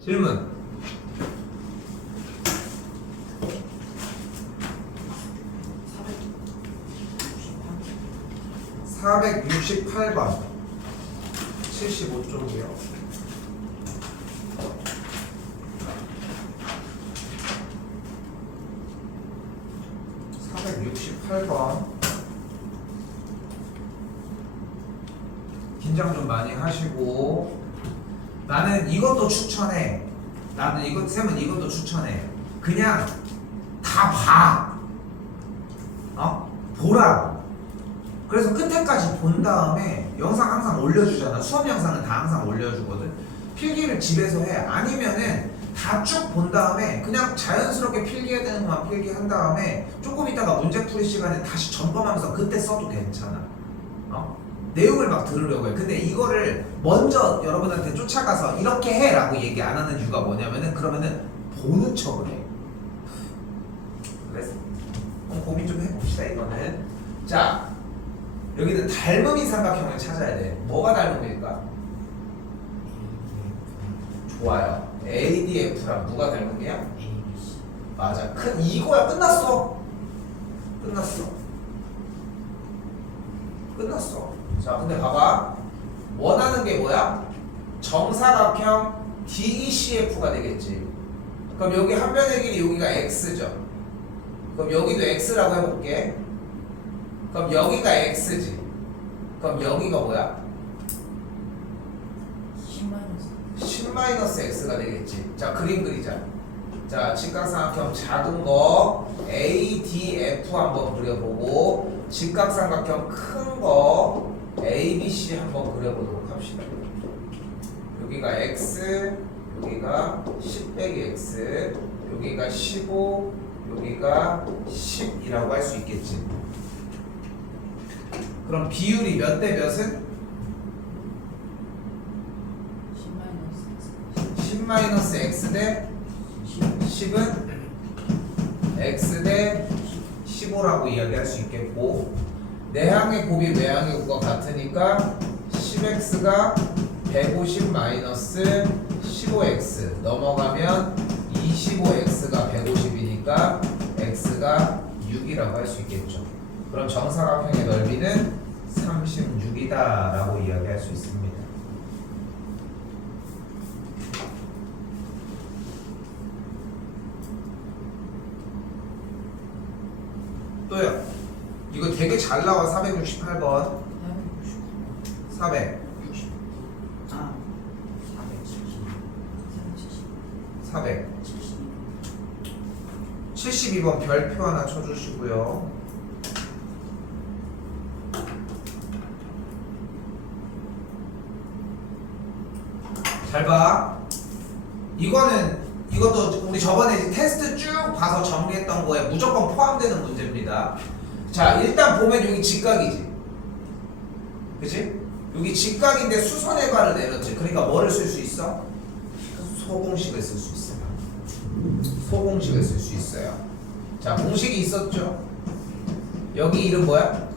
질문. 468번 75쪽이요. 468번 긴장 좀 많이 하시고 나는 이것도 추천해. 나는 이것 쌤은 이것도 추천해. 그냥 다 봐. 보라고. 그래서 끝에까지 본 다음에 영상 항상 올려주잖아. 수업 영상은 다 항상 올려주거든. 필기를 집에서 해. 아니면은 다 쭉 본 다음에 그냥 자연스럽게 필기해야 되는 것만 필기한 다음에 조금 있다가 문제풀이 시간에 다시 점검하면서 그때 써도 괜찮아. 내용을 막 들으려고 해. 근데 이거를 먼저 여러분한테 쫓아가서 이렇게 해 라고 얘기 안 하는 이유가 뭐냐면은 그러면은 보는 척을 해. 그래서 고민 좀 해봅시다. 이거는 자, 여기는 닮음인 삼각형을 찾아야 돼. 뭐가 닮음일까? 좋아요. ADF랑 누가 닮음이야? ABC. 맞아. 이거야. 끝났어. 자, 근데 봐봐. 원하는 게 뭐야? 정사각형 DECF가 되겠지. 그럼 여기 한 변의 길이 여기가 X죠. 그럼 여기도 X라고 해볼게. 그럼 여기가 X지. 그럼 여기가 뭐야? 10-X가 되겠지. 자, 그림 그리자. 자, 직각삼각형 작은 거 ADF 한번 그려보고 직각삼각형 큰 거 ABC 한번 그려보도록 합시다. 여기가 X, 여기가 10-X, 여기가 15, 여기가 10이라고 할 수 있겠지. 그럼 비율이 몇 대 몇은? 10-X 대 10은 X 대 15라고 이야기할 수 있겠고 내항의 곱이 외항의 곱과 같으니까 10X가 150 마이너스 15X 넘어가면 25X가 150이니까 X가 6이라고 할 수 있겠죠. 그럼 정사각형의 넓이는 36이다 라고 이야기할 수 있습니다. 또요. 이거 되게 잘 나와. 468번 400 472번 별표 하나 쳐주시고요. 잘 봐. 이것도 우리 저번에 테스트 쭉 봐서 정리했던 거에 무조건 포함되는 문제입니다. 자, 일단 보면 여기 직각이지. 그치? 여기 직각인데 수선의 발을 내렸지. 그러니까 뭐를 쓸 수 있어? 소공식을 쓸 수 있어요. 소공식을 쓸 수 있어요. 자, 공식이 있었죠? 여기 이름 뭐야?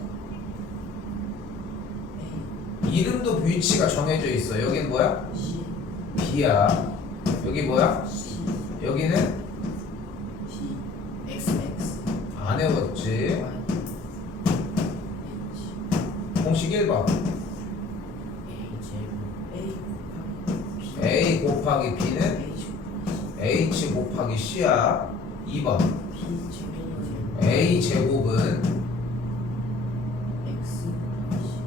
이름도 위치가 정해져 있어. 여기는 뭐야? B야. 여기 뭐야? 여기는 안 외웠지. 공식 1번 A 곱하기 B는 H 곱하기 C야. 2번 A 제곱은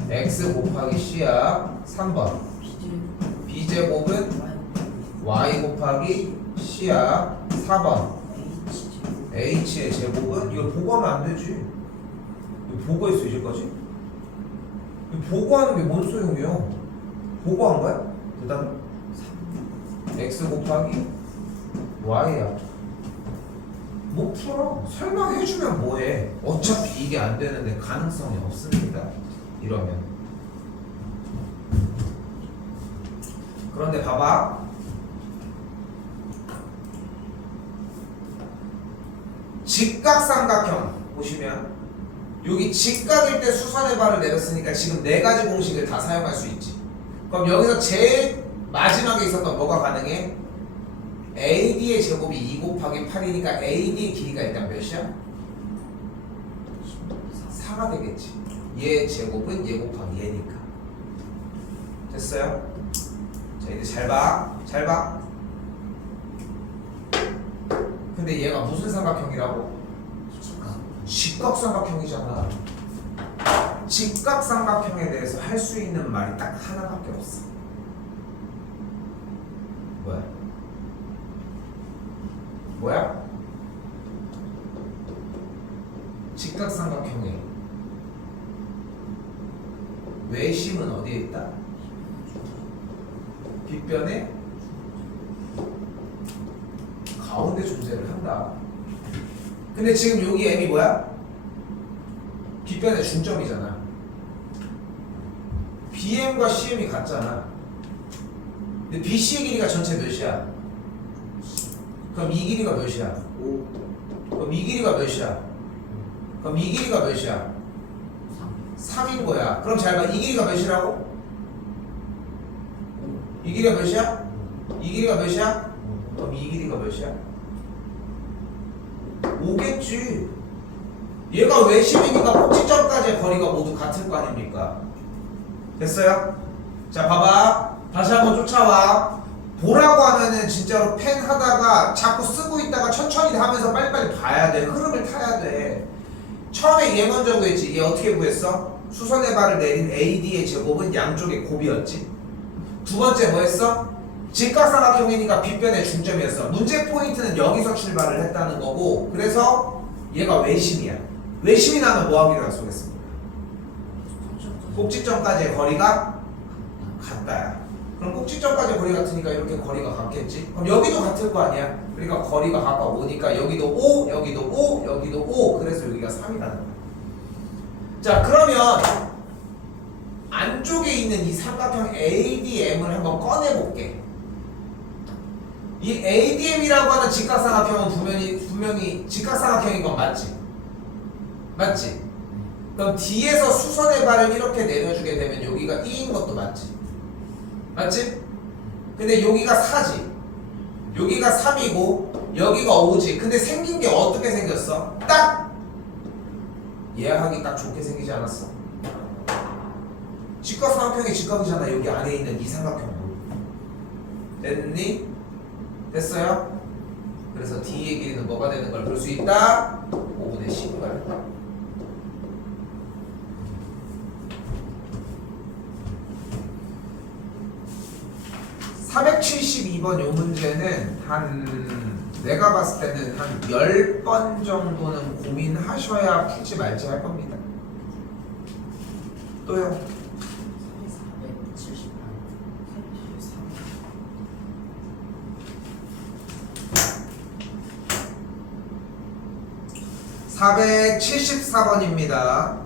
X 곱하기 C야. 3번 B 제곱은 Y 곱하기 C야. 4번 H의 제곱은 이걸 보고하면 안 되지. 이거 보고했어 이제까지? 이거 보고하는 게 뭔 소용이야? 보고한 거야? 그다음 X 곱하기 Y야. 뭐 풀어? 설명해주면 뭐해? 어차피 이게 안 되는데 가능성이 없습니다. 이러면. 그런데 봐봐. 직각삼각형 보시면 여기 직각일 때 수선의 발을 내렸으니까 지금 네 가지 공식을 다 사용할 수 있지. 그럼 여기서 제일 마지막에 있었던 뭐가 가능해? AD의 제곱이 2 곱하기 8이니까 AD의 길이가 일단 몇이야? 4가 되겠지. 얘 제곱은 얘 곱하기 얘니까. 됐어요? 자, 이제 잘 봐. 잘 봐. 근데 얘가 무슨 삼각형이라고? 직각삼각형이잖아. 직각삼각형에 대해서 할 수 있는 말이 딱 하나밖에 없어. 뭐야? 뭐야? 직각삼각형의 외심은 어디에 있다? 빗변에 가운데 존재를 한다. 근데 지금 여기 m이 뭐야? 빗변의 중점이잖아. BM과 CM이 같잖아. 근데 BC의 길이가 전체 몇이야? 그럼 이 길이가 몇이야? 5. 그럼 이 길이가 몇이야? 그럼 이 길이가 몇이야? 3인 거야. 그럼 잘 봐. 이 길이가 몇이라고? 이 길이가 몇이야? 이 길이가 몇이야? 그럼 이 길이가 몇이야? 5겠지. 얘가 외심이니까 꼭지점까지의 거리가 모두 같을 거 아닙니까? 됐어요? 자, 봐봐. 다시 한번 쫓아와. 보라고 하면은 진짜로 펜 하다가 자꾸 쓰고 있다가 천천히 하면서 빨리빨리 봐야 돼. 흐름을 타야 돼. 처음에 얘 먼저 구했지. 얘 어떻게 구했어? 수선의 발을 내린 AD의 제곱은 양쪽의 곱이었지. 두 번째 뭐 했어? 직각삼각형이니까 빗변의 중점이었어. 문제 포인트는 여기서 출발을 했다는 거고, 그래서 얘가 외심이야. 외심이 나면 뭐 하기로 약속했습니까? 꼭지점까지의 거리가 같다야. 그럼 꼭지점까지의 거리 같으니까 이렇게 거리가 같겠지? 그럼 여기도 같을 거 아니야? 그러니까 거리가 가까우니까 여기도 5, 여기도 5, 여기도 5. 그래서 여기가 3이라는 거야. 자, 그러면 안쪽에 있는 이 삼각형 ADM을 한번 꺼내볼게. 이 ADM이라고 하는 직각삼각형은 분명히 직각삼각형인 건 맞지? 맞지? 그럼 D에서 수선의 발을 이렇게 내려주게 되면 여기가 2인 것도 맞지? 맞지? 근데 여기가 4지. 여기가 3이고 여기가 5지. 근데 생긴 게 어떻게 생겼어? 딱 예하기 딱 좋게 생기지 않았어? 직각삼각형이 직각이잖아. 여기 안에 있는 이 삼각형. 됐니? 됐어요? 그래서 D의 길이는 뭐가 되는 걸 볼 수 있다? 5분의 10을. 472번 요 문제는 내가 봤을 때는 한 10번 정도는 고민하셔야 풀지 말지 할 겁니다. 또요? 474번입니다.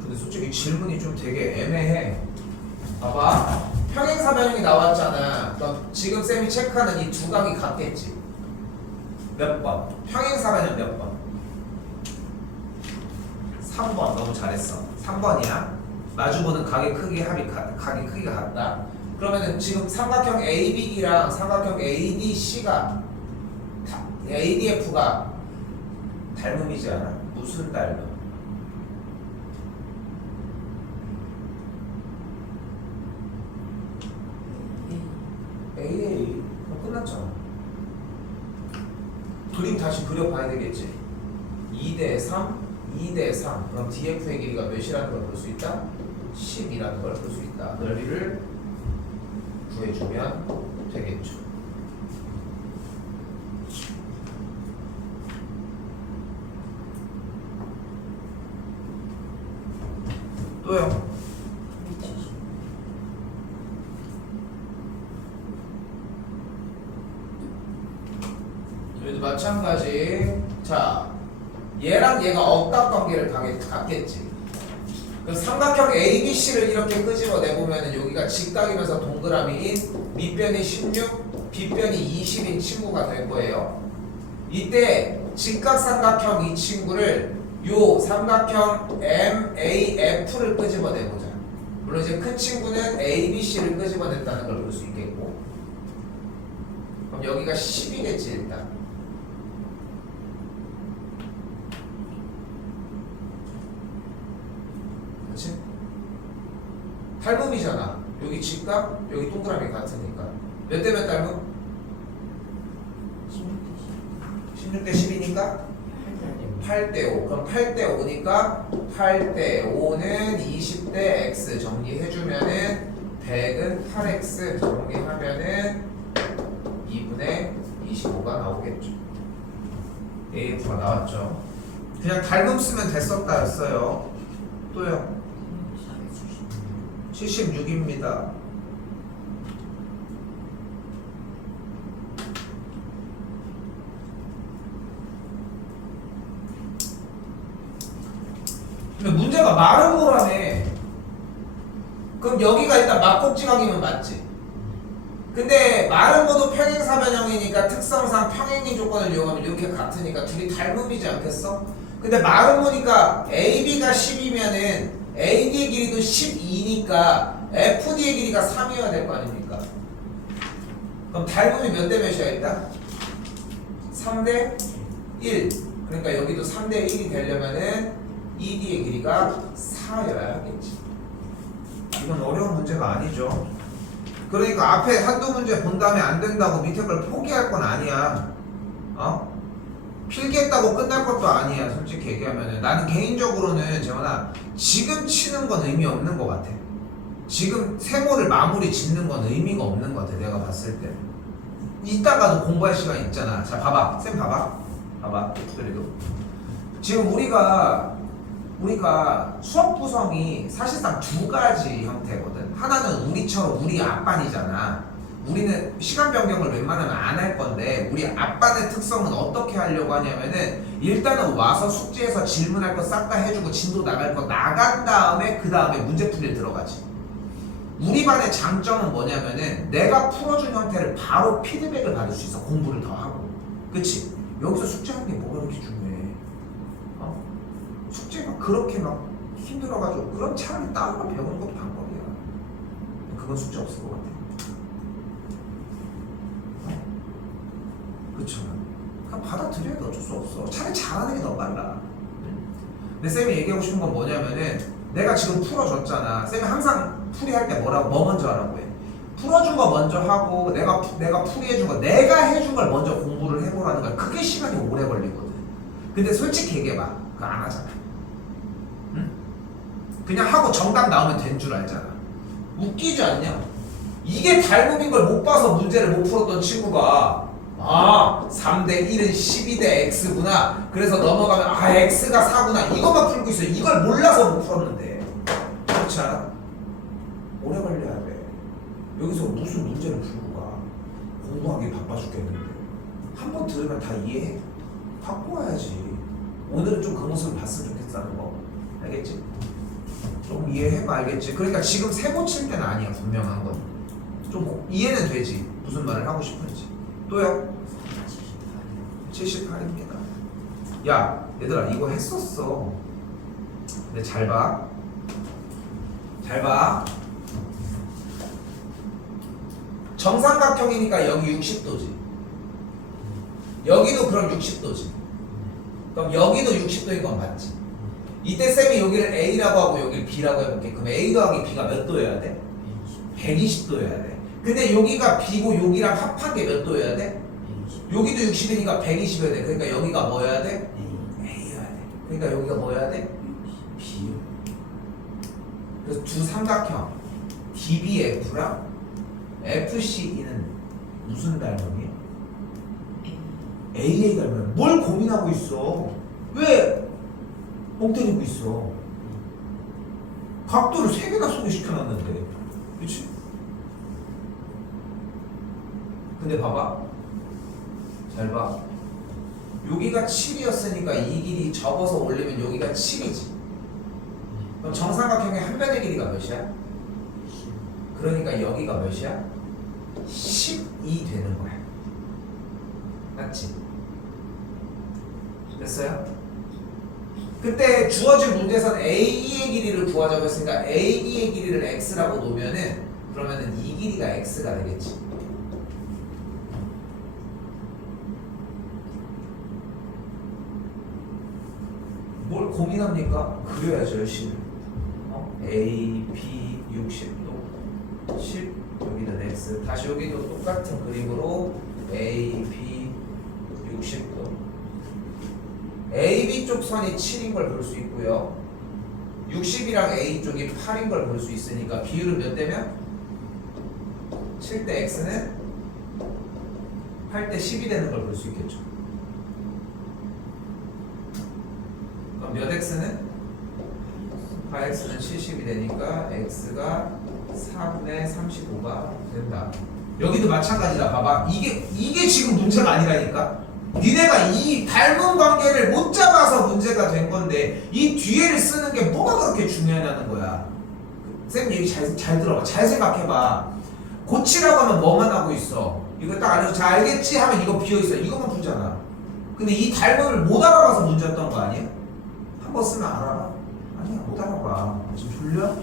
근데 솔직히 질문이 좀 되게 애매해. 봐봐. 평행사변형이 나왔잖아. 그럼 지금 쌤이 체크하는 이 두 각이 같겠지. 몇 번? 평행사변형 몇 번? 3번. 너무 잘했어. 3번이야. 마주보는 각의 크기 합이 각의 크기가 같다. 그러면은 지금 삼각형 AB랑 삼각형 ADC가 ADF가 닮음이지 않아? 무슨 닮음? AA. 그럼 끝났잖아. 그림 다시 그려봐야 되겠지. 2대 3, 2대 3. 그럼 DF의 길이가 몇이라는 걸 볼 수 있다? 10이라는 걸 볼 수 있다. 넓이를 구해주면 되겠죠. 또요. 여기도 마찬가지. 자, 얘랑 얘가 억각 관계를 갖겠지. 그럼 삼각형 ABC를 이렇게 끄집어 내보면은 여기가 직각이면서 동그라미인 밑변이 16, 빗변이 20인 친구가 될 거예요. 이때 직각삼각형 이 친구를 요 삼각형 MAF를 끄집어 내보자. 물론 이제 큰 친구는 A, B, C를 끄집어냈다는 걸 볼 수 있겠고 그럼 여기가 10이겠지 일단 그치? 닮음이잖아 여기 직각 여기 동그라미 같으니까 몇 대 몇 닮음? 16대 10이니까 8대 5 그럼 8대 5니까 8대 5는 20대 x 정리해주면은 100은 8x 정리하면은 2분의 25가 나오겠죠 AF가 나왔죠 그냥 닮음 쓰면 됐었다 였어요 또요 76입니다 근데 문제가 마름모라네 그럼 여기가 일단 막곡지각이면 맞지 근데 마름모도 평행사변형이니까 특성상 평행인 조건을 이용하면 이렇게 같으니까 둘이 닮음이지 않겠어? 근데 마름모니까 AB가 10이면은 AD의 길이도 12니까 FD의 길이가 3이어야 될 거 아닙니까? 그럼 닮음이 몇 대 몇이야 일단? 3대 1 그러니까 여기도 3대 1이 되려면은 ED의 길이가 4여야 하겠지 이건 어려운 문제가 아니죠 그러니까 앞에 한두 문제 본 다음에 안 된다고 밑에 걸 포기할 건 아니야 필기했다고 끝날 것도 아니야 솔직히 얘기하면은 나는 개인적으로는 재원아 지금 치는 건 의미 없는 것 같아 지금 세모를 마무리 짓는 건 의미가 없는 것 같아 내가 봤을 때 이따가도 공부할 시간 있잖아 자 봐봐 쌤 봐봐 그래도 지금 우리가 수업 구성이 사실상 두 가지 형태거든 하나는 우리처럼 우리 앞반이잖아 우리는 시간 변경을 웬만하면 안 할 건데 우리 앞반의 특성은 어떻게 하려고 하냐면은 일단은 와서 숙제에서 질문할 거 싹 다 해주고 진도 나갈 거 나간 다음에 그 다음에 문제풀이를 들어가지 우리 반의 장점은 뭐냐면은 내가 풀어준 형태를 바로 피드백을 받을 수 있어 공부를 더 하고 그치? 여기서 숙제하는 게 뭐가 그렇게 중요해 숙제가 그렇게 막 힘들어가지고 그럼 차라리 다른 거 배우는 것도 방법이야 그건 숙제 없을 것 같아 그쵸 그냥 받아들여야 돼 어쩔 수 없어 차라리 잘하는 게 더 빨라 근데 쌤이 얘기하고 싶은 건 뭐냐면은 내가 지금 풀어줬잖아 쌤이 항상 풀이할 때 뭐 먼저 하라고 해 풀어준 거 먼저 하고 내가 풀이해준 거 내가 해준 걸 먼저 공부를 해보라는 거야 그게 시간이 오래 걸리거든 근데 솔직히 얘기해봐 그거 안 하잖아 응? 그냥 하고 정답 나오면 된 줄 알잖아 웃기지 않냐? 이게 닮음인 걸 못 봐서 문제를 못 풀었던 친구가 3대 1은 12대 x구나 그래서 넘어가면 x가 4구나 이것만 풀고 있어 이걸 몰라서 못 풀었는데 그렇지 않아? 오래 걸려야 돼 여기서 무슨 문제를 풀고 가 공부하기 바빠 죽겠는데 한 번 들으면 다 이해해 바꿔야지 오늘은 좀 그 모습을 봤으면 좋겠다는 거 알겠지? 좀 이해해봐 알겠지? 그러니까 지금 세모 칠 때는 아니야 분명한 건 좀 이해는 되지 무슨 말을 하고 싶은지 또요? 78입니다 야 얘들아 이거 했었어 근데 잘 봐 정삼각형이니까 여기 60도지 여기도 그럼 60도지 그럼 여기도 60도인 건 맞지 이때 쌤이 여기를 A라고 하고 여기를 B라고 해볼게 그럼 A 더하기 B가 몇 도여야 돼? 120도여야 돼 근데 여기가 B고 여기랑 합한 게 몇 도여야 돼? 여기도 60이니까 120여야 돼 그러니까 여기가 뭐여야 돼? A여야 돼 그러니까 여기가 뭐여야 돼? B여야 돼 그래서 두 삼각형 DBF랑 FCE는 무슨 닮음이에요? AA 닮음 뭘 고민하고 있어 왜 멍 때리고 있어 각도를 3개나 소개시켜놨는데 그치? 근데 봐봐 잘 봐 여기가 7이었으니까 이 길이 접어서 올리면 여기가 7이지 그럼 정삼각형의 한 변의 길이가 몇이야? 그러니까 여기가 몇이야? 12 되는 거야 맞지? 됐어요? 그때 주어진 문제에서는 AE의 길이를 구하자고 했으니까 AE의 길이를 x라고 놓으면은 그러면은 이 길이가 x가 되겠지. 뭘 고민합니까? 그려야죠 열심히. A, B 60도 10 여기는 x. 다시 여기도 똑같은 그림으로 A, B 60도. AB 쪽 선이 7인 걸 볼 수 있고요. 60이랑 A 쪽이 8인 걸 볼 수 있으니까 비율은 몇 대면? 7대 x는 8대 10이 되는 걸 볼 수 있겠죠. 그럼 몇 x는? 8x는 70이 되니까 x가 4분의 35가 된다. 여기도 마찬가지다. 봐봐. 이게 지금 문제가 아니라니까. 니네가 이 닮은 관계를 못 잡아서 문제가 된 건데 이 뒤에를 쓰는 게 뭐가 그렇게 중요하냐는 거야. 쌤 얘기 잘 들어봐. 잘 생각해봐. 고치라고 하면 뭐만 하고 있어? 이거 딱 알려서 잘 알겠지? 하면 이거 비어있어. 이것만 풀잖아. 근데 이 닮음을 못 알아봐서 문제였던 거 아니야? 한번 쓰면 알아봐. 아니야 못 알아봐. 지금 졸려?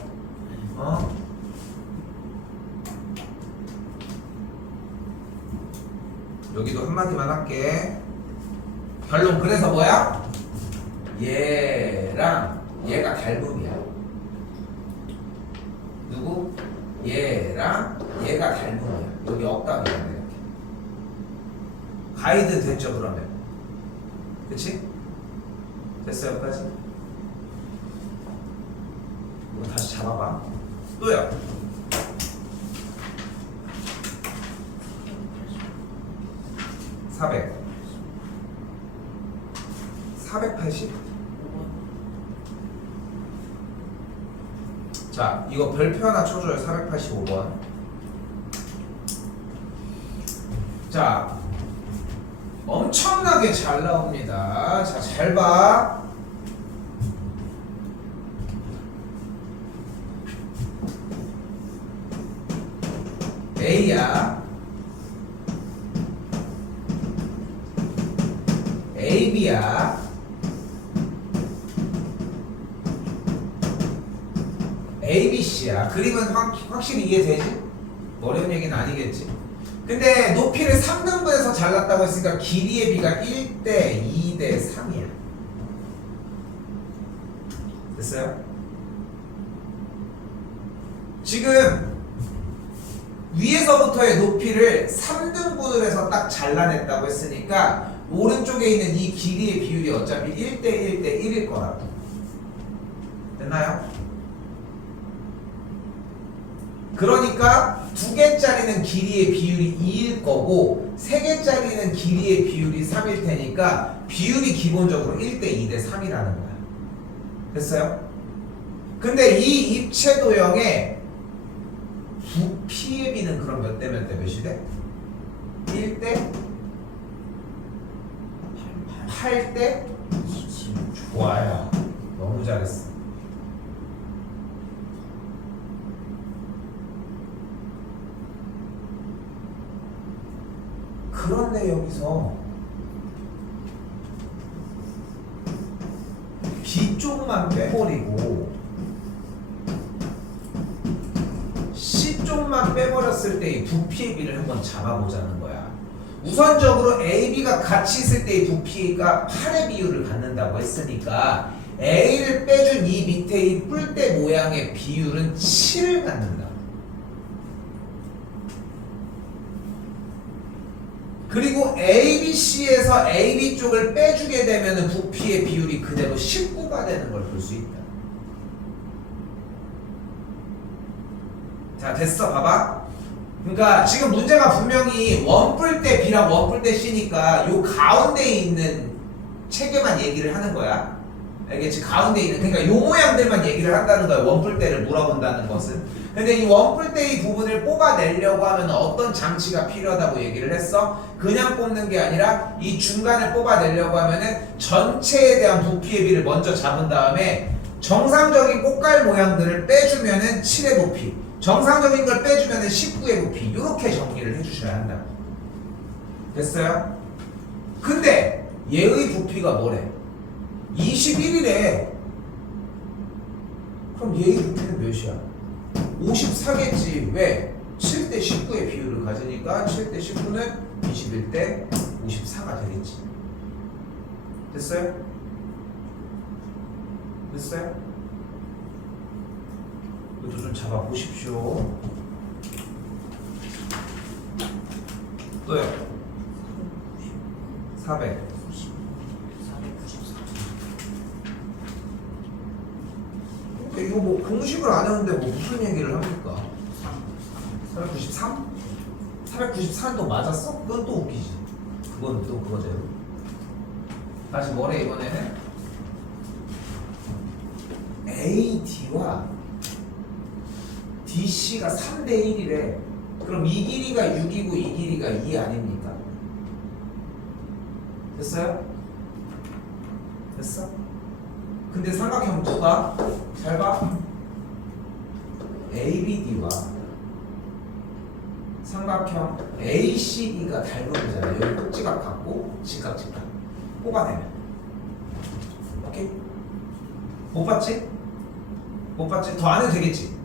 여기도 한마디만 할게. 결론 그래서 뭐야? 얘랑 얘가 닮음이야. 누구? 얘랑 얘가 닮음이야. 여기 억각이야 이렇게. 가이드 됐죠 그러면? 그치? 됐어 여기까지? 이거 다시 잡아봐. 또요. 480? 자, 이거 별표 하나 쳐줘요. 485번. 자, 엄청나게 잘 나옵니다. 자, 잘 봐. A야. AB야. ABC야. 그림은 확실히 이해되지? 어려운 얘기는 아니겠지? 근데 높이를 3등분해서 잘랐다고 했으니까 길이의 비가 1대 2대 3이야. 됐어요? 지금 위에서부터의 높이를 3등분을 해서 딱 잘라냈다고 했으니까 오른쪽에 있는 이 길이의 비율이 어차피 1대 1대 1일 거라고. 됐나요? 그러니까 2개짜리는 길이의 비율이 2일 거고 3개짜리는 길이의 비율이 3일 테니까 비율이 기본적으로 1대 2대 3이라는 거야. 됐어요? 근데 이 입체 도형의 부피의 비는 그럼 몇 대 몇 대 몇이 돼? 1대 8대 27. 좋아요. 너무 잘했어. 그런데 여기서 B 쪽만 빼버리고 C 쪽만 빼버렸을 때 이 부피의 비를 한번 잡아보자는 거야. 우선적으로 AB가 같이 있을 때 이 부피가 8의 비율을 갖는다고 했으니까 A를 빼준 이 밑에 이 뿔대 모양의 비율은 7을 갖는다. 그리고 ABC에서 AB 쪽을 빼주게 되면 부피의 비율이 그대로 19가 되는 걸 볼 수 있다. 자, 됐어. 봐봐. 그러니까 지금 문제가 분명히 원뿔대 B랑 원뿔대 C니까 요 가운데에 있는 체계만 얘기를 하는 거야. 알겠지? 가운데에 있는, 그러니까 요 모양들만 얘기를 한다는 거야. 원뿔대를 물어본다는 것은. 근데 이 원뿔대의 부분을 뽑아내려고 하면 어떤 장치가 필요하다고 얘기를 했어? 그냥 뽑는 게 아니라 이 중간을 뽑아내려고 하면은 전체에 대한 부피의 비를 먼저 잡은 다음에 정상적인 꽃갈 모양들을 빼주면은 7의 부피, 정상적인 걸 빼주면은 19의 부피, 이렇게 정리를 해주셔야 한다. 됐어요? 근데 얘의 부피가 뭐래? 21이래. 그럼 얘의 부피는 몇이야? 54겠지. 왜? 7대 19의 비율을 가지니까 7대 19는 21대 54가 되겠지. 됐어요? 됐어요? 이것도 좀 잡아 보십시오. 또요. 400. 이거 뭐 공식을 안 했는데 뭐 무슨 얘기를 합니까? 493? 494는 또 맞았어? 그건 또 웃기지. 그건 또 그거대로. 다시 뭐래 이번에는? AD와 DC가 3대 1이래. 그럼 이 길이가 6이고 이 길이가 2 아닙니까? 됐어요? 됐어? 근데 삼각형 누가? 잘 봐. ABD와 삼각형 ACD가 닮은잖아요. 여기 꼭지각 같고 직각 뽑아내면. 오케이? 못 봤지? 못 봤지? 더 안 해도 되겠지?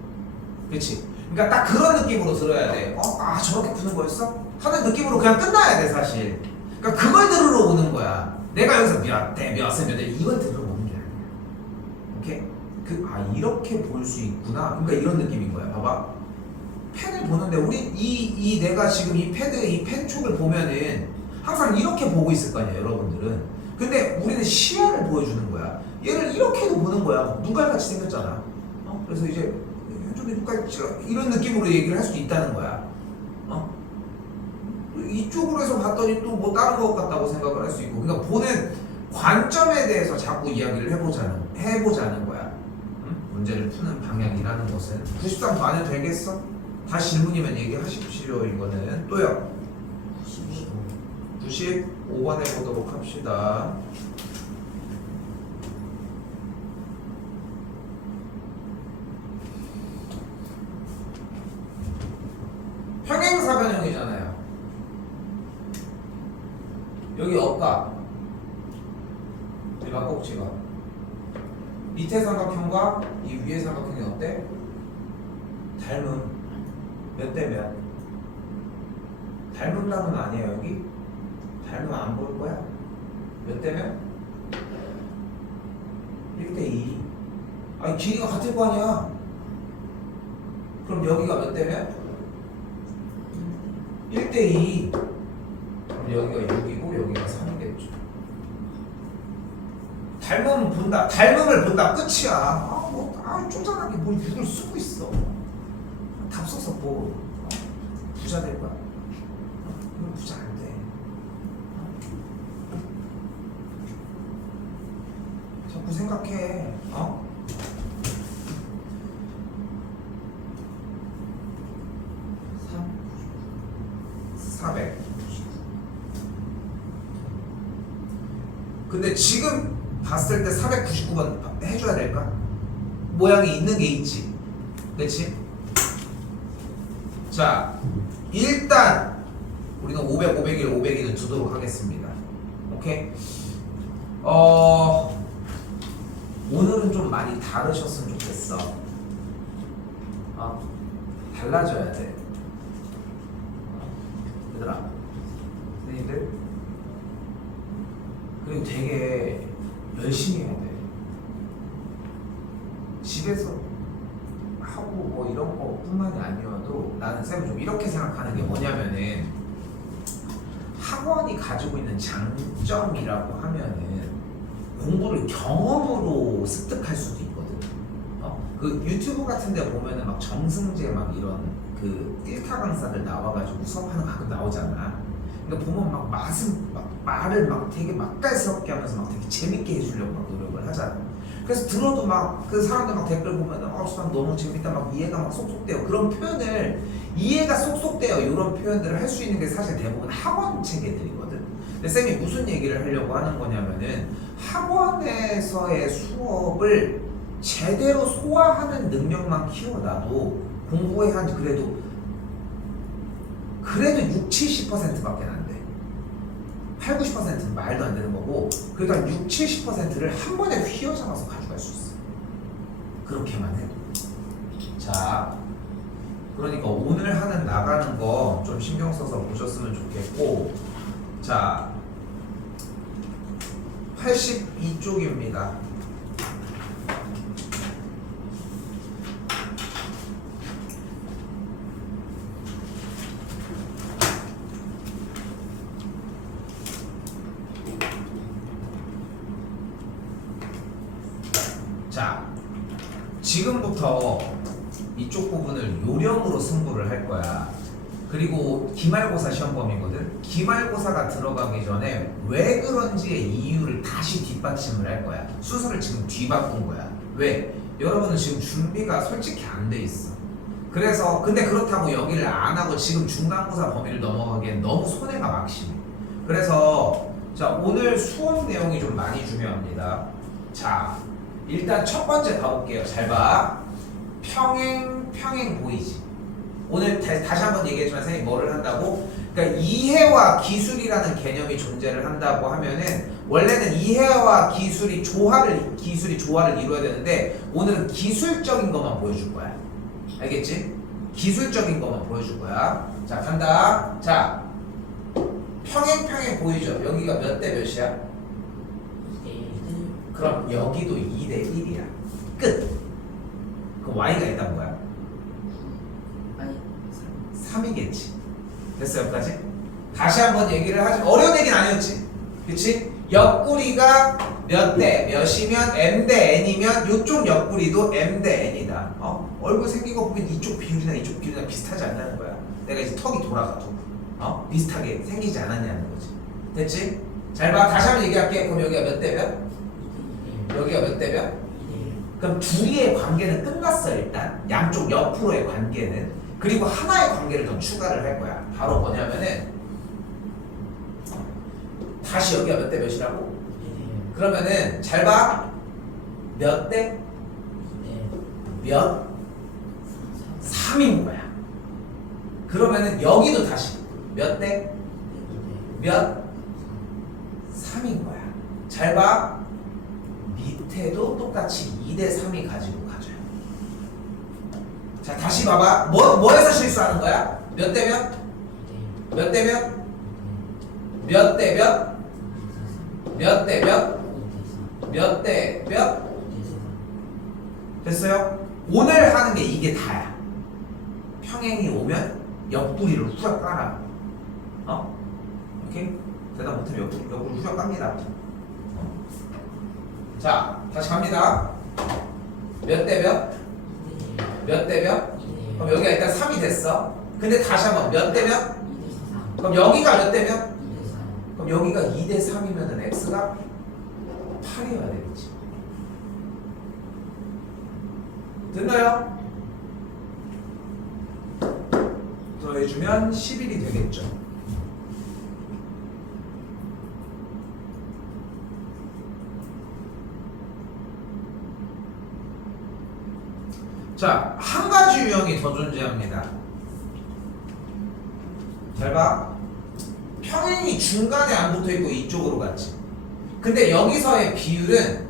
그렇지? 그러니까 딱 그런 느낌으로 들어야 돼. 아 저렇게 푸는 거였어? 하는 느낌으로 그냥 끝나야 돼 사실. 그러니까 그걸 들으러 오는 거야. 내가 여기서 몇 대 이걸 들으러 오는 게 아니야. 오케이? 이렇게 볼 수 있구나. 그러니까 이런 느낌인 거야. 봐봐. 펜을 보는데 우리 내가 지금 이 패드 이 펜촉을 보면은 항상 이렇게 보고 있을 거 아니야 여러분들은. 근데 우리는 시야를 보여주는 거야. 얘를 이렇게도 보는 거야. 눈깔같이 생겼잖아. 그래서 이제 좀 눈깔같이 이런 느낌으로 얘기를 할 수도 있다는 거야. 이쪽으로 해서 봤더니 또 뭐 다른 것 같다고 생각을 할 수 있고. 그러니까 보는 관점에 대해서 자꾸 이야기를 해보자는 거야. 문제를 푸는 방향이라는 것은. 93 반은 되겠어? 다시 질문이면 얘기하십시오. 이거는 또요. 95번 해보도록 합시다. 평행사변형이잖아요. 여기 억각, 이 막꼭지가 밑에 삼각형과 이 위에 삼각형이 어때? 닮음. 몇 대 몇? 닮음라는 아니에요 여기? 닮음 안 볼 거야? 몇 대 몇? 1대 2. 아니 길이가 같을 거 아니야. 그럼 여기가 몇 대 몇? 1대 2. 그럼 여기가 6이고 여기가 3이겠죠. 닮음을 본다 끝이야. 쪼잔하게 뭘 6을 쓰고 있어. 답 써서 뭐 부자 될 거야? 이건 부자 안 돼. 자꾸 생각해. 400. 근데 지금 봤을 때 499번 해줘야 될까? 모양이 있는 게 있지. 그렇지? 자, 일단 우리는 500, 500일, 500일을 두도록 하겠습니다. 오케이? 오늘은 좀 많이 다르셨으면 좋겠어. 달라져야 돼. 얘들아, 선생님들, 그리고 되게 열심히 해야 돼. 집에서 하고 뭐 이런 거 뿐만이 아니어도 나는 쌤은 좀 이렇게 생각하는 게 뭐냐면은, 학원이 가지고 있는 장점이라고 하면은 공부를 경험으로 습득할 수도 있거든. 그 유튜브 같은 데 보면은 막 정승재 막 이런 그 1타 강사들 나와가지고 수업하는 거 가끔 나오잖아. 그러니까 보면 막 말을 막 되게 맛깔스럽게 하면서 막 되게 재밌게 해주려고 막 노력을 하잖아. 그래서 들어도 막 그 사람들 막 댓글 보면은 수상 너무 재밌다, 막 이해가 막 쏙쏙 돼요. 그런 표현을 이해가 쏙쏙 돼요. 이런 표현들을 할 수 있는 게 사실 대부분 학원 체계들이거든. 근데 쌤이 무슨 얘기를 하려고 하는 거냐면은, 학원에서의 수업을 제대로 소화하는 능력만 키워놔도 공부에 한 그래도 6, 70%밖에 안 돼. 8, 90%는 말도 안 되는 거고 그래도 한 6, 70%를 한 번에 휘어잡아서 가져갈 수 있어. 그렇게만 해도. 자, 그러니까 오늘 하는 나가는 거 좀 신경 써서 보셨으면 좋겠고, 자, 82쪽입니다. 자, 지금부터 이쪽 부분을 요령으로 승부를 할 거야. 그리고 기말고사 시험 범위거든. 기말고사가 들어가기 전에 왜 그런지의 이유를 다시 뒷받침을 할 거야. 순서를 지금 뒤바꾼 거야. 왜? 여러분은 지금 준비가 솔직히 안 돼 있어. 그래서 근데 그렇다고 여기를 안 하고 지금 중간고사 범위를 넘어가기엔 너무 손해가 막심해. 그래서 자, 오늘 수업 내용이 좀 많이 중요합니다. 자, 일단 첫 번째 가볼게요. 잘 봐. 평행 보이지? 오늘 다시 한번 얘기했지만 선생님이 뭐를 한다고? 그러니까 이해와 기술이라는 개념이 존재를 한다고 하면은 원래는 이해와 기술이 조화를 이루어야 되는데 오늘은 기술적인 것만 보여줄 거야. 알겠지? 기술적인 것만 보여줄 거야. 자, 간다. 자, 평행 보이죠? 여기가 몇 대 몇이야? 2대1. 그럼 여기도 2대 1이야. 끝. 그럼 y가 일단 뭐야? 아니 3이겠지. 됐어 여기까지? 다시 한번 얘기를 하지. 어려운 얘기는 아니었지. 그치? 옆구리가 몇 대 몇이면 m 대 n이면 이쪽 옆구리도 m 대 n이다. 얼굴 생긴 거 보면 이쪽 비율이나 비슷하지 않냐는 거야. 내가 이제 턱이 돌아가도 비슷하게 생기지 않았냐는 거지. 됐지? 잘 봐. 다시 한번 얘기할게. 그럼 여기가 몇 대 몇? 2대1. 여기가 몇 대 몇? 2대1. 그럼 둘이의 관계는 끝났어. 일단 양쪽 옆으로의 관계는. 그리고 하나의 관계를 더 추가를 할 거야. 바로 뭐냐면은 다시 여기가 몇 대 몇이라고? 2대1. 그러면은 잘 봐. 몇 대 2대1. 몇? 3인 거야. 그러면은 여기도 다시 몇 대 몇? 3인 거야. 잘 봐. 밑에도 똑같이 2대 3이 가지고 가져요. 자, 다시 봐봐. 뭐에서 실수하는 거야? 몇 대 몇? 2대1. 몇 대 몇? 몇 대 몇? 몇 대 몇? 몇 대 몇? 됐어요? 오늘 하는 게 이게 다야. 평행이 오면 옆구리를 후딱 깔아. 오케이? 대답 못하면 옆구리 후딱 깝니다. 자, 다시 갑니다. 몇 대 몇? 몇 대 몇? 그럼 여기가 일단 3이 됐어. 근데 다시 한번 몇 대 몇? 2대4. 그럼 여기가 몇 대 몇? 2대4. 그럼 여기가 2대 3이면은 x가 8이어야 되겠지. 됐나요? 더해주면 11이 되겠죠. 자, 한 가지 유형이 더 존재합니다. 잘 봐. 평행이 중간에 안 붙어 있고 이쪽으로 갔지. 근데 여기서의 비율은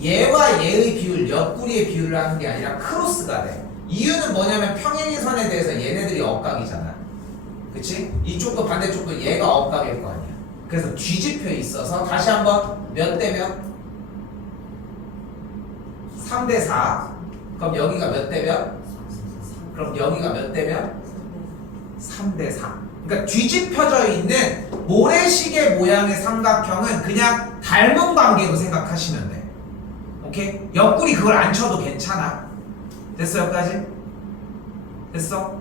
얘와 얘의 비율, 옆구리의 비율을 하는 게 아니라 크로스가 돼. 이유는 뭐냐면 평행의 선에 대해서 얘네들이 억각이잖아. 그치? 이쪽도 반대쪽도 얘가 억각일 거 아니야. 그래서 뒤집혀 있어서 다시 한번 몇 대 몇? 3대 4. 그럼 여기가 몇 대 몇? 그럼 여기가 몇 대 몇? 3대 4. 그러니까 뒤집혀져 있는 모래시계 모양의 삼각형은 그냥 닮은 관계로 생각하시면 돼. 오케이? 옆구리 그걸 안 쳐도 괜찮아. 됐어 여기까지? 됐어?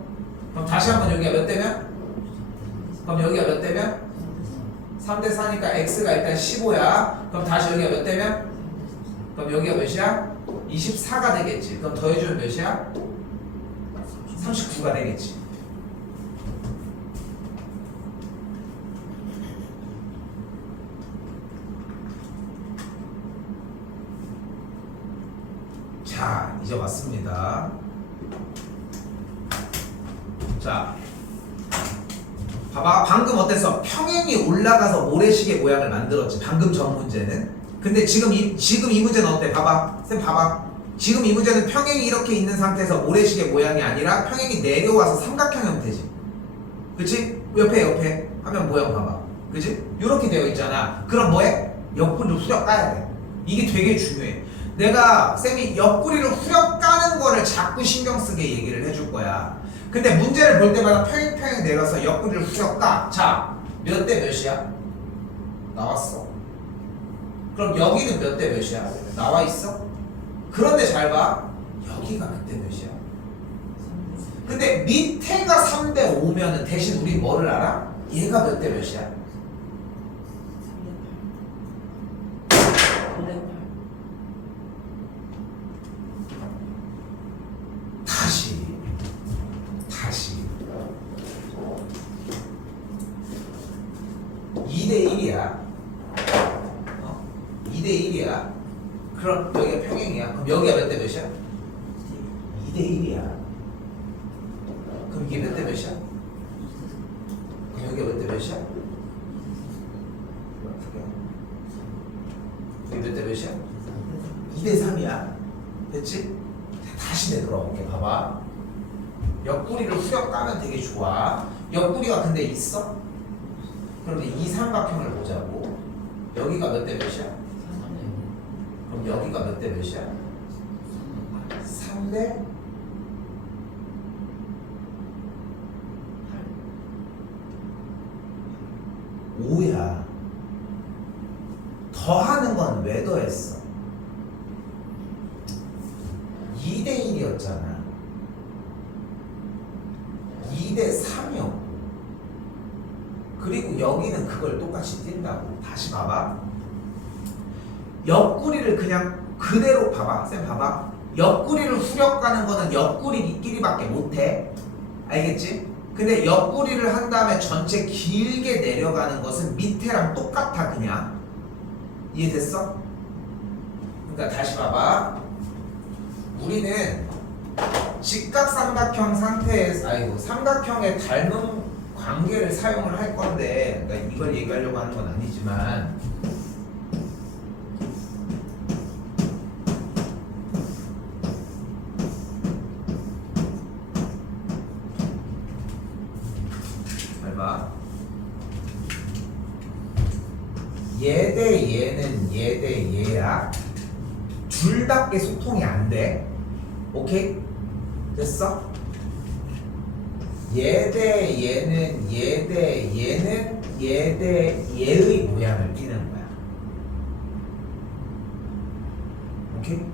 그럼 다시 한번 여기가 몇 대 몇? 그럼 여기가 몇 대 몇? 3대 4니까 x가 일단 15야. 그럼 다시 여기가 몇 대 몇? 그럼 여기가 몇이야? 24가 되겠지. 그럼 더해주면 몇이야? 39가 되겠지. 자, 이제 왔습니다. 자, 봐봐 방금 어땠어? 평행이 올라가서 모래시계 모양을 만들었지 방금 전 문제는. 근데 지금 이 문제는 어때? 봐봐 쌤 봐봐 지금 이 문제는 평행이 이렇게 있는 상태에서 모래시계 모양이 아니라 평행이 내려와서 삼각형 형태지. 그치? 옆에 하면 모양 봐봐 그치? 이렇게 되어 있잖아. 그럼 뭐해? 옆구리를 후려 까야 돼. 이게 되게 중요해. 내가 쌤이 옆구리를 후려 까는 거를 자꾸 신경 쓰게 얘기를 해줄 거야. 근데 문제를 볼 때마다 평행 내려서 옆구리를 후려 까. 자, 몇 대 몇이야? 나왔어. 그럼 여기는 몇 대 몇이야? 나와 있어? 그런데 잘 봐. 여기가 몇 대 몇이야? 근데 밑에가 3대 5면은 대신 우리 뭐를 알아? 얘가 몇 대 몇이야? 3대 8. 다시 2대 1이야. 2대 1이야. 그럼 여기가 평행이야. 그럼 여기가 몇 대 몇이야? 2대 1이야. 그럼 이게 몇 대 몇이야? 그럼 여기가 몇 대 몇이야? 이게 몇 대 몇이야? 2대 3이야. 됐지? 다시 내돌아올게. 봐봐. 옆구리를 후려 까면 되게 좋아. 옆구리가 근데 있어? 그런데 이 삼각형을 보자고. 여기가 몇 대 몇이야? 그럼 여기가 몇 대 몇이야? 3대 5야. 더하는 건 왜 더했어? 2대 1이었잖아. 2대 3이었고. 그리고 여기는 그걸 똑같이 띈다고. 다시 봐봐. 옆구리를 그냥 그대로 봐봐. 쌤 봐봐. 옆구리를 후려가는 거는 옆구리끼리밖에 못해. 알겠지? 근데 옆구리를 한 다음에 전체 길게 내려가는 것은 밑에랑 똑같아 그냥. 이해됐어? 그러니까 다시 봐봐. 우리는 직각삼각형 상태에서 삼각형의 닮은 관계를 사용을 할 건데, 그러니까 이걸 얘기하려고 하는 건 아니지만 봐. 얘 대 얘는 얘 대 얘야. 둘밖에 소통이 안 돼. 오케이? 됐어? 얘 대 얘는 얘 대 얘는 얘 대 얘의 모양을 띠는 거야. 오케이?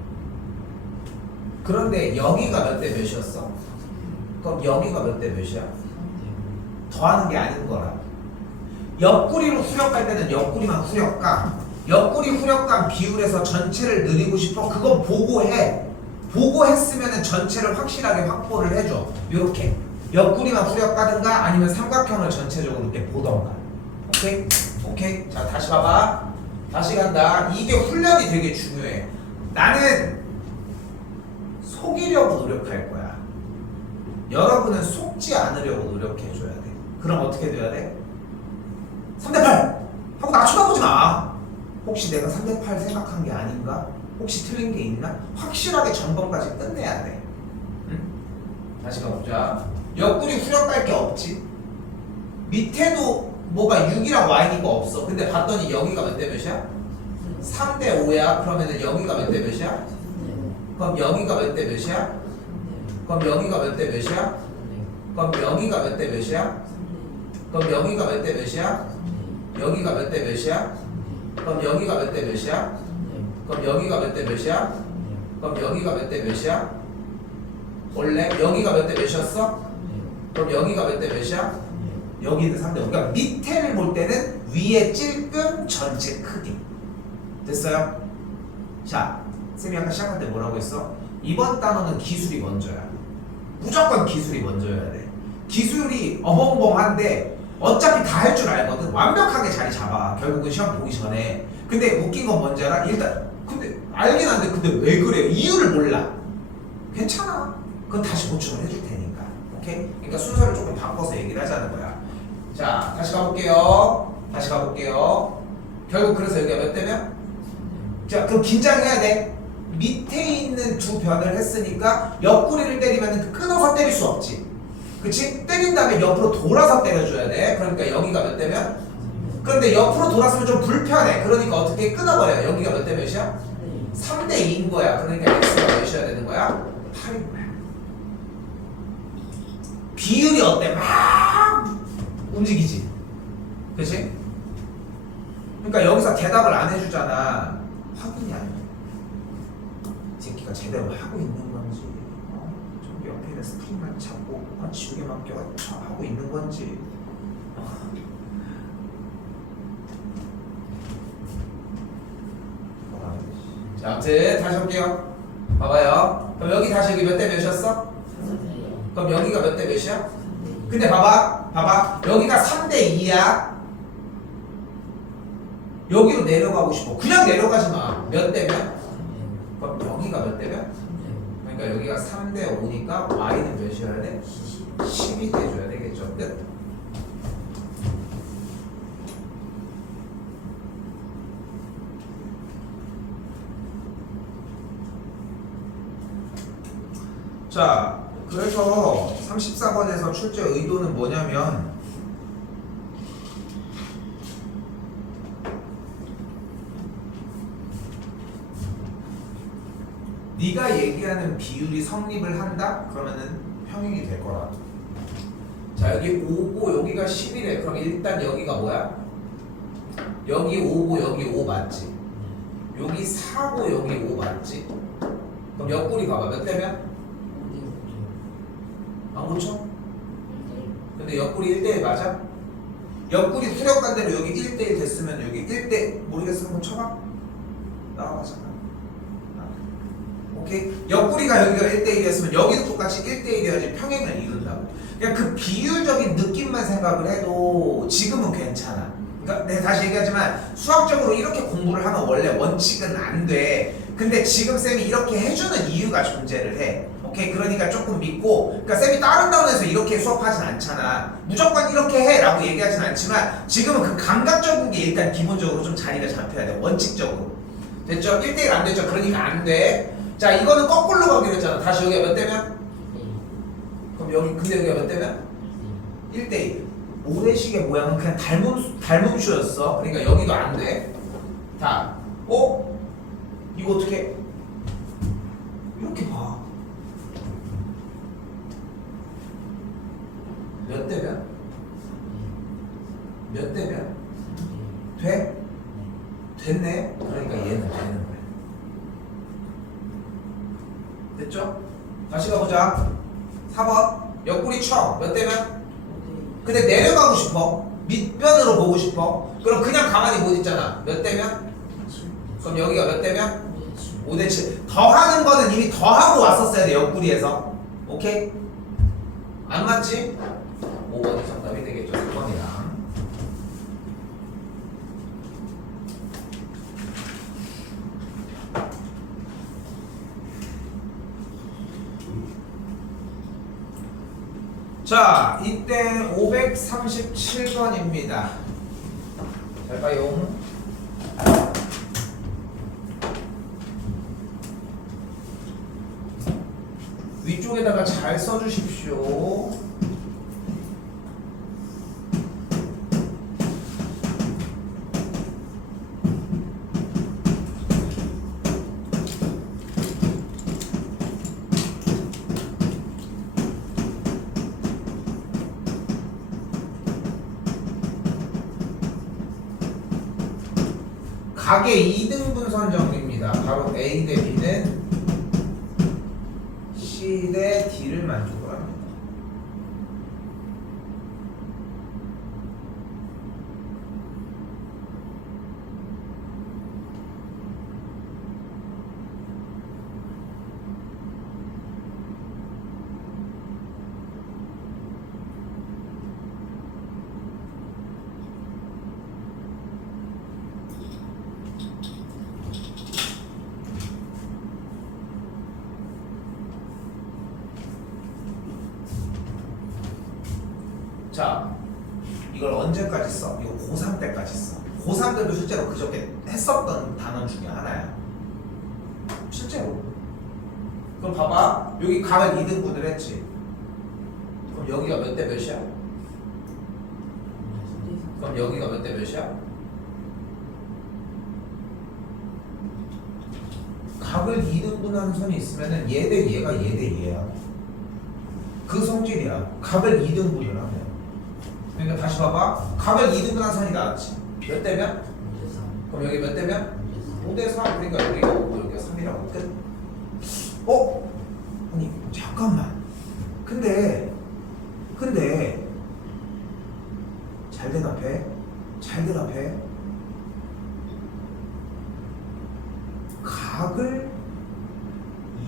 그런데 여기가 몇 대 몇이었어? 그럼 여기가 몇 대 몇이야? 더하는 게 아닌 거라. 옆구리로 후려갈 때는 옆구리만 후려까. 옆구리 후려간 비율에서 전체를 늘리고 싶어. 그건 보고 해. 보고 했으면 전체를 확실하게 확보를 해줘. 요렇게 옆구리만 후려가든가 아니면 삼각형을 전체적으로 이렇게 보던가. 오케이? 오케이? 자 다시 봐봐. 다시 간다. 이게 훈련이 되게 중요해. 나는 속이려고 노력할 거야. 여러분은 속지 않으려고 노력해줘야 돼. 그럼 어떻게 돼야 돼? 3대 8! 하고 나 쳐다보지 마. 혹시 내가 3대 8 생각한 게 아닌가? 혹시 틀린 게 있나? 확실하게 점검까지 끝내야 돼. 응? 다시 가보자. 옆구리 후려갈 게 없지. 밑에도 뭐가 6이랑 Y니까 없어. 근데 봤더니 여기가 몇 대 몇이야? 3대 5야. 그러면은 여기가 몇 대 몇이야? 그럼 여기가 몇 대 몇이야? 그럼 여기가 몇 대 몇이야? 그럼 여기가 몇 대 몇이야? 그럼 여기가 몇 대 몇이야? 여기가 몇 대 몇이야? 그럼 여기가 몇 대 몇이야? 그럼 여기가 몇 대 몇이야? 그럼 여기가 몇 대 몇이야? 원래 여기가 몇 대 몇이었어? 그럼 여기가 몇 대 몇이야? 여기는 3대 5. 그러니까 밑에를 볼 때는 위에 찔끔 전체 크기. 됐어요? 자, 쌤이 아까 시작할 때 뭐라고 했어? 이번 단어는 기술이 먼저야. 무조건 기술이 먼저여야 돼. 기술이 어벙벙한데 어차피 다 할 줄 알거든. 완벽하게 자리 잡아. 결국은 시험 보기 전에. 근데 웃긴 건 뭔지 알아? 일단 근데 알긴 한데 근데 왜 그래? 이유를 몰라. 괜찮아. 그건 다시 보충을 해줄 테니까. 오케이? 그러니까 순서를 조금 바꿔서 얘기를 하자는 거야. 자, 다시 가볼게요. 결국 그래서 여기가 몇 대면? 자, 그럼 긴장해야 돼. 밑에 있는 두 변을 했으니까 옆구리를 때리면 끊어서 때릴 수 없지. 그치? 때린 다음에 옆으로 돌아서 때려줘야 돼. 그러니까 여기가 몇 대면? 그런데 옆으로 돌았으면 좀 불편해. 그러니까 어떻게 끊어버려. 여기가 몇 대 몇이야? 3대 2인 거야. 그러니까 x가 몇이어야 되는 거야? 8인 거야. 비율이 어때? 막 움직이지. 그치? 그러니까 여기서 대답을 안 해주잖아. 확인이 안 돼. 이 새끼가 제대로 하고 있는 건지, 좀 옆에 있는 스크린만 잡고 지우개 맡겨 하고 있는 건지. 자, 아무튼 다시 볼게요. 봐봐요. 그럼 여기 다시 여기 몇 대 몇이었어? 그럼 여기가 몇 대 몇이야? 근데 봐봐. 여기가 3대 2야. 여기로 내려가고 싶어. 그냥 내려가지 마. 몇 대면? 그럼 여기가 몇 대면? 그러니까 여기가 3대 5니까 y는 몇이어야 돼? 10이 돼줘야 되겠죠. 끝. 자, 그래서 34번에서 출제 의도는 뭐냐면 네가 얘기하는 비율이 성립을 한다? 그러면은 평행이 될 거라. 자, 여기 5고 여기가 10이래. 그럼 일단 여기가 뭐야? 여기 5고 여기 5 맞지? 여기 4고 여기 5 맞지? 그럼 옆구리 봐봐. 몇 대면? 안 고쳐? 근데 옆구리 1대1 맞아? 옆구리 투력간대로 여기 1대1 됐으면 여기 1대 모르겠어. 한번 쳐봐. 나와봐 잠깐. 오케이? 옆구리가 여기가 1대1이었으면 여기도 똑같이 1대1이어야지 평행을 이룬다고. 그냥 그 비율적인 느낌만 생각을 해도 지금은 괜찮아. 그러니까 내가 다시 얘기하지만 수학적으로 이렇게 공부를 하면 원래 원칙은 안 돼. 근데 지금 쌤이 이렇게 해주는 이유가 존재를 해. 오케이? 그러니까 조금 믿고, 그러니까 쌤이 다른 단원에서 이렇게 수업하진 않잖아. 무조건 이렇게 해 라고 얘기하진 않지만 지금은 그 감각적인 게 일단 기본적으로 좀 자리가 잡혀야 돼. 원칙적으로. 됐죠? 1대1 안 됐죠? 그러니까 안 돼. 자, 이거는 거꾸로 가기로 했잖아. 다시 여기가 몇 대면? 그럼 여기, 근데 여기가 몇 대면? 1대1. 모래시계 모양은 그냥 닮음수였어. 그러니까 여기도 안 돼. 자, 이거 어떻게? 이렇게 봐. 몇 대면? 몇 대면? 돼? 됐네? 그러니까 얘는 되는 거야. 됐죠? 다시 가보자. 4번 옆구리 쳐. 몇 대면? 근데 내려가고 싶어. 밑변으로 보고 싶어. 그럼 그냥 가만히 못 있잖아. 몇 대면? 그럼 여기가 몇 대면? 5대 7. 더하는 거는 이미 더하고 왔었어야 돼. 옆구리에서. 오케이? 안 맞지? 5번이 정답이 되겠죠. 4번이랑. 자, 이때 537번입니다. 잘 봐요. 위쪽에다가 잘 써주십시오. 각의 2등분 선정리입니다. 바로 A 대 B는 C 대 D를 만족을 합니다. 자, 이걸 언제까지 써? 이거 고3 때까지 써. 고3 때도 실제로 그저께 했었던 단원 중에 하나야. 실제로. 그럼 봐봐. 여기 각을 2등분을 했지. 그럼 여기가 몇 대 몇이야? 그럼 여기가 몇 대 몇이야? 각을 2등분하는 선이 있으면은 얘 대 얘가 얘 대 얘야. 그 성질이야. 각을 2등분을 하면. 그러니까 다시 봐봐. 각을 2등분한 선이 나왔지. 몇 대면? 그럼 여기 몇 대면? 5대 3. 그러니까 여기가 5고 여기가 3이라고 끝. 아니 잠깐만. 근데 잘 대답해. 잘 대답해. 각을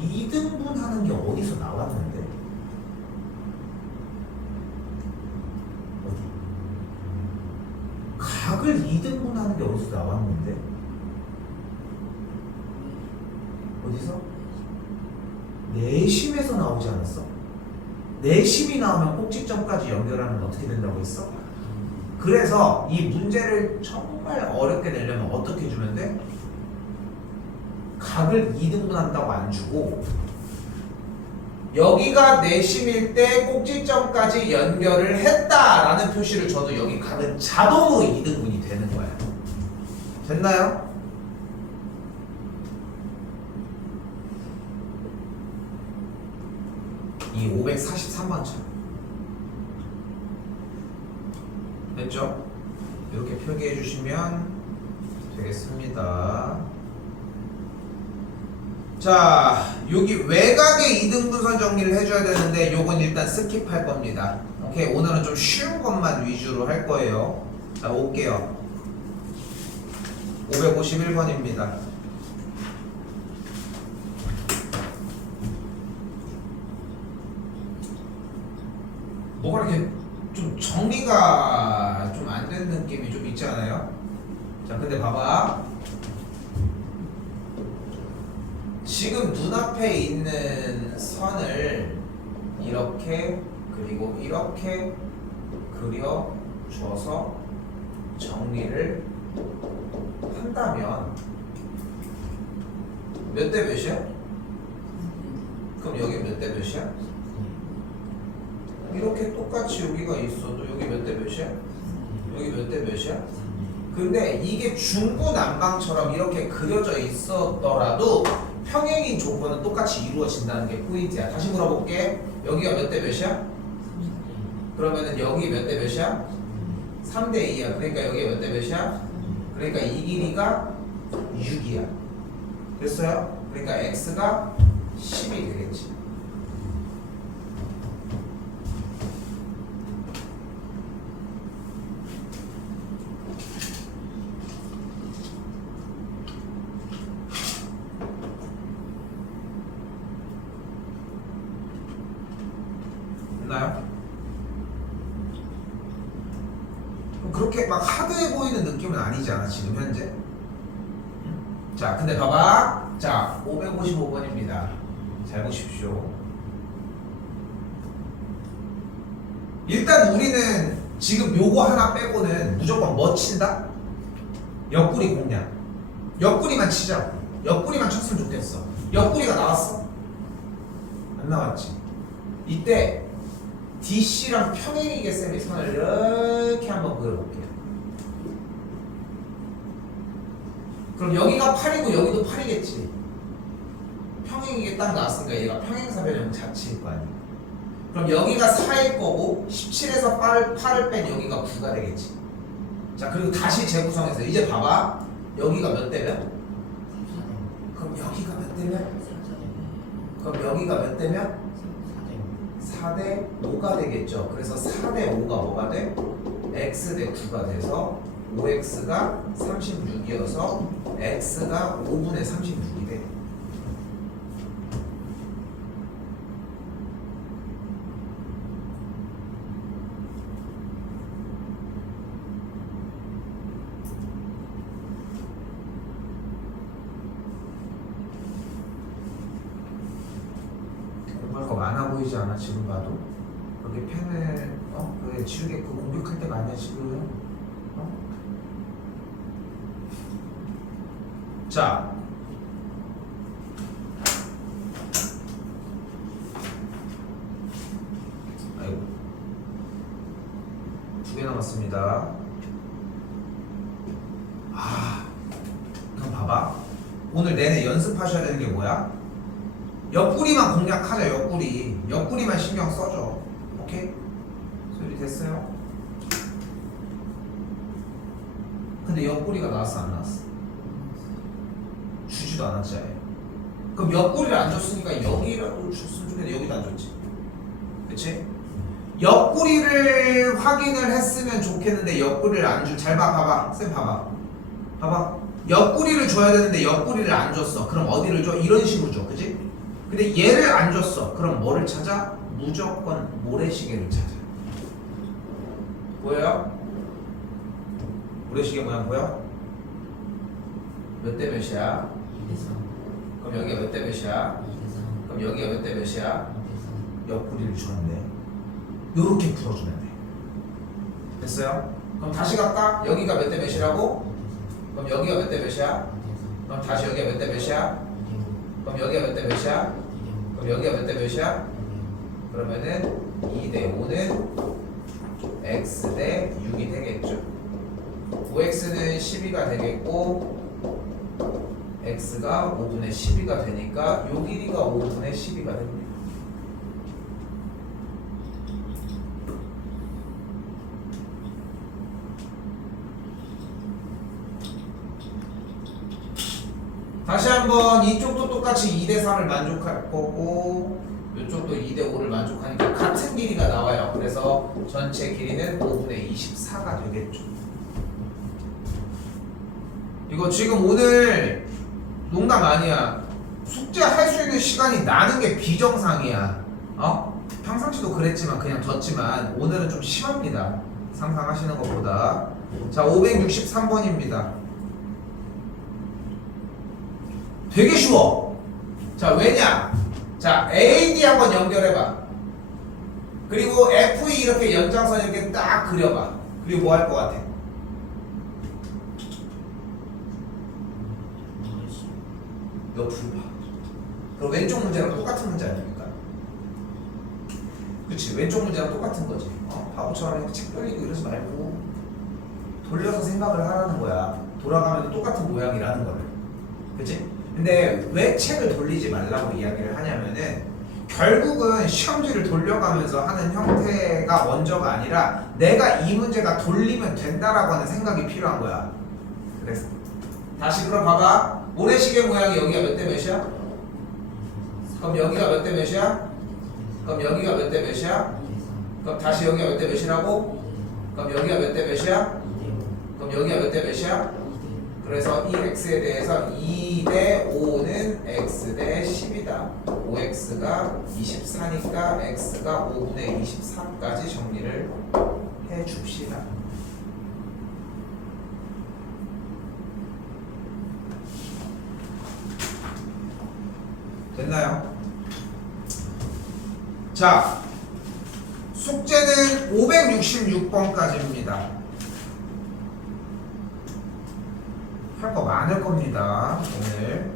2등분하는 게 어디서 나왔는데? 어디? 각을 2등분하는 게 어디서 나왔는데? 어디서? 내심에서 나오지 않았어? 내심이 나오면 꼭지점까지 연결하면 어떻게 된다고 했어? 그래서 이 문제를 정말 어렵게 내려면 어떻게 주면 돼? 각을 2등분한다고 안 주고 여기가 내심일 때 꼭지점까지 연결을 했다라는 표시를 줘도 여기 각은 자동으로 2등분이 되는 거야. 됐나요? 이 543번처럼 됐죠? 이렇게 표기해 주시면 되겠습니다. 자, 여기 외곽의 2등분선 정리를 해줘야 되는데 요건 일단 스킵할 겁니다. 오케이, 오늘은 좀 쉬운 것만 위주로 할 거예요. 자, 올게요. 551번입니다. 뭐가 이렇게 좀 정리가 좀 안 된 느낌이 좀 있지 않아요? 자, 근데 봐봐. 지금 눈앞에 있는 선을 이렇게 그리고 이렇게 그려줘서 정리를 한다면 몇 대 몇이야? 그럼 여기 몇 대 몇이야? 이렇게 똑같이 여기가 있어도 여기 몇 대 몇이야? 여기 몇 대 몇이야? 근데 이게 중구난방처럼 이렇게 그려져 있었더라도 평행인 조건은 똑같이 이루어진다는 게 포인트야. 다시 물어볼게. 여기가 몇 대 몇이야? 그러면은 여기 몇 대 몇이야? 3대 2야. 그러니까 여기 몇 대 몇이야? 그러니까 이 길이가 6이야. 됐어요? 그러니까 x가 10이 되겠지. 됐나요? 그렇게 막 하드해 보이는 느낌은 아니잖아 지금 현재. 자, 근데 봐봐. 자, 555번입니다. 잘 보십시오. 일단 우리는 지금 요거 하나 빼고는 무조건 뭐 친다? 옆구리 공략. 옆구리만 치자. 옆구리만 쳤으면 좋겠어. 옆구리가 나왔어? 안 나왔지. 이때 DC랑 평행이게 쌤이 선을 이렇게 한번 그려볼게요. 그럼 여기가 8이고 여기도 8이겠지. 평행이게 딱 나왔으니까 얘가 평행사변형 자체일 거 아니야. 그럼 여기가 4일 거고 17에서 8을 뺀 여기가 9가 되겠지. 자, 그리고 다시 재구성해서 이제 봐봐. 여기가 몇 대면? 그럼 여기가 몇 대면? 그럼 여기가 몇 대면? 4대 5가 되겠죠. 그래서 4대 5가 뭐가 돼? x 대 9가 돼서 5x가 36이어서 x가 5분의 36이 돼. 공부할 거 많아 보이지 않아? 지금 봐도. 여기 펜을 그래 지우개 그 공격할 때가 아니야 지금. 자, 아이고 2개 남았습니다. 그럼 봐봐. 오늘 내내 연습하셔야 되는 게 뭐야? 옆구리만 공략하자. 옆구리만 신경 써줘. 오케이? 소리 됐어요? 근데 옆구리가 나왔어 안 나왔어? 주지도 않았지. 그럼 옆구리를 안 줬으니까 여기라도 줬으면 좋겠는데 여기도 안 줬지. 그치? 옆구리를 확인을 했으면 좋겠는데 옆구리를 안 줘. 잘 봐봐. 쌤 봐봐. 옆구리를 줘야 되는데 옆구리를 안 줬어. 그럼 어디를 줘? 이런 식으로 줘. 그치? 근데 얘를 안 줬어. 그럼 뭐를 찾아? 무조건 모래시계를 찾아. 보여요? 모래시계 모양 보여? 몇 대 몇이야? 2대 3. 그럼 여기가 몇 대 몇이야? 2대 3. 그럼 여기가 몇 대 몇이야? 2대 3. 옆구리를 주는데 요렇게 풀어주면 돼. 됐어요? 그럼 다시 갈까? 여기가 몇 대 몇이라고? 그럼 여기가 몇 대 몇이야? 그럼 다시 여기가 몇 대 몇이야? 그럼 여기가 몇 대 몇이야? 그럼 여기가 몇 대 몇이야? 그러면은 2대 5는 x 대 6이 되겠죠. 5x는 12가 되겠고 x가 5분의 12가 되니까 요 길이가 5분의 12가 됩니다. 다시 한번 이쪽도 똑같이 2대 3을 만족할 거고 이쪽도 2대 5를 만족하니까 같은 길이가 나와요. 그래서 전체 길이는 5분의 24가 되겠죠. 이거 지금 오늘 농담 아니야. 숙제할 수 있는 시간이 나는 게 비정상이야. 평상시도 그랬지만 그냥 뒀지만 오늘은 좀 심합니다. 상상하시는 것보다. 자, 563번입니다. 되게 쉬워. 자, 왜냐? 자, AD 한번 연결해봐. 그리고 FE 이렇게 연장선 이렇게 딱 그려봐. 그리고 뭐 할 것 같아? 옆을 봐. 그럼 왼쪽 문제랑 똑같은 문제 아닙니까? 그치? 왼쪽 문제랑 똑같은 거지. 바보처럼 이렇게 책 돌리고 이러지 말고 돌려서 생각을 하라는 거야. 돌아가면 똑같은 모양이라는 거를. 그치? 근데 왜 책을 돌리지 말라고 이야기를 하냐면은 결국은 시험지를 돌려가면서 하는 형태가 먼저가 아니라 내가 이 문제가 돌리면 된다라고 하는 생각이 필요한 거야. 그래서 다시 그럼 봐봐. 모래시계 모양이 여기가 몇 대 몇이야? 그럼 여기가 몇 대 몇이야? 그럼 여기가 몇 대 몇이야? 그럼 다시 여기가 몇 대 몇이라고? 그럼 여기가 몇 대 몇이야? 그럼 여기가 몇 대 몇이야? 그래서 이 x에 대해서 2대 5는 x 대 10이다. 5x가 24니까 x가 5분의 23까지 정리를 해 줍시다. 됐나요? 자, 숙제는 566번까지입니다. 할 거 많을 겁니다, 오늘.